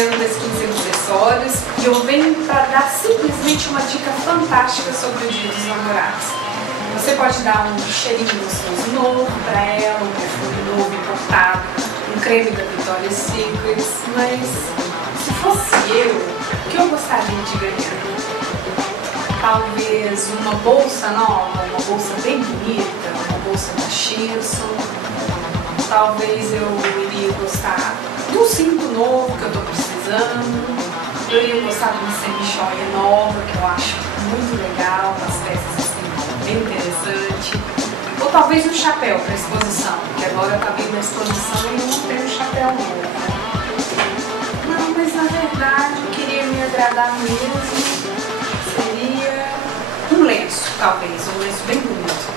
Juliana da Exclusiva Acessórios e eu venho para dar simplesmente uma dica fantástica sobre o Dia dos Namorados. Você pode dar um cheirinho gostoso novo para ela, um perfume novo importado, um creme da Victoria's Secret, mas se fosse eu, o que eu gostaria de ganhar? Talvez uma bolsa nova, uma bolsa bem bonita, uma bolsa da Chilson. Talvez eu iria gostar de um cinto novo que eu estou precisando. Eu iria gostar de uma semi-joia nova, que eu acho muito legal, umas peças assim, bem interessante. Ou talvez um chapéu para exposição, que agora está vindo a exposição e eu não tenho um chapéu novo. Não, mas na verdade eu queria me agradar mesmo. Seria um lenço, talvez, um lenço bem bonito.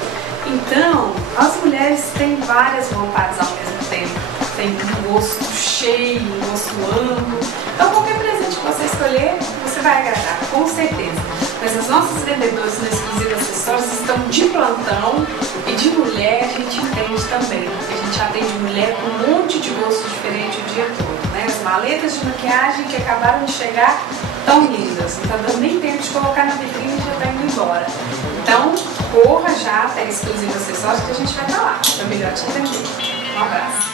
Então, as mulheres têm várias vontades ao mesmo tempo. Tem um gosto cheio, um gosto amplo. Então, qualquer presente que você escolher, você vai agradar, com certeza. Mas as nossas vendedoras no Exclusiva Acessórios estão de plantão e de mulher a gente entende também. A gente atende mulher com um monte de gosto diferente o dia todo, né? As maletas de maquiagem que acabaram de chegar tão lindas, não está dando nem tempo de colocar na vitrine e já está indo embora. Então, corra já até Exclusiva Acessórios que a gente vai estar lá, para melhor te atender. Um abraço.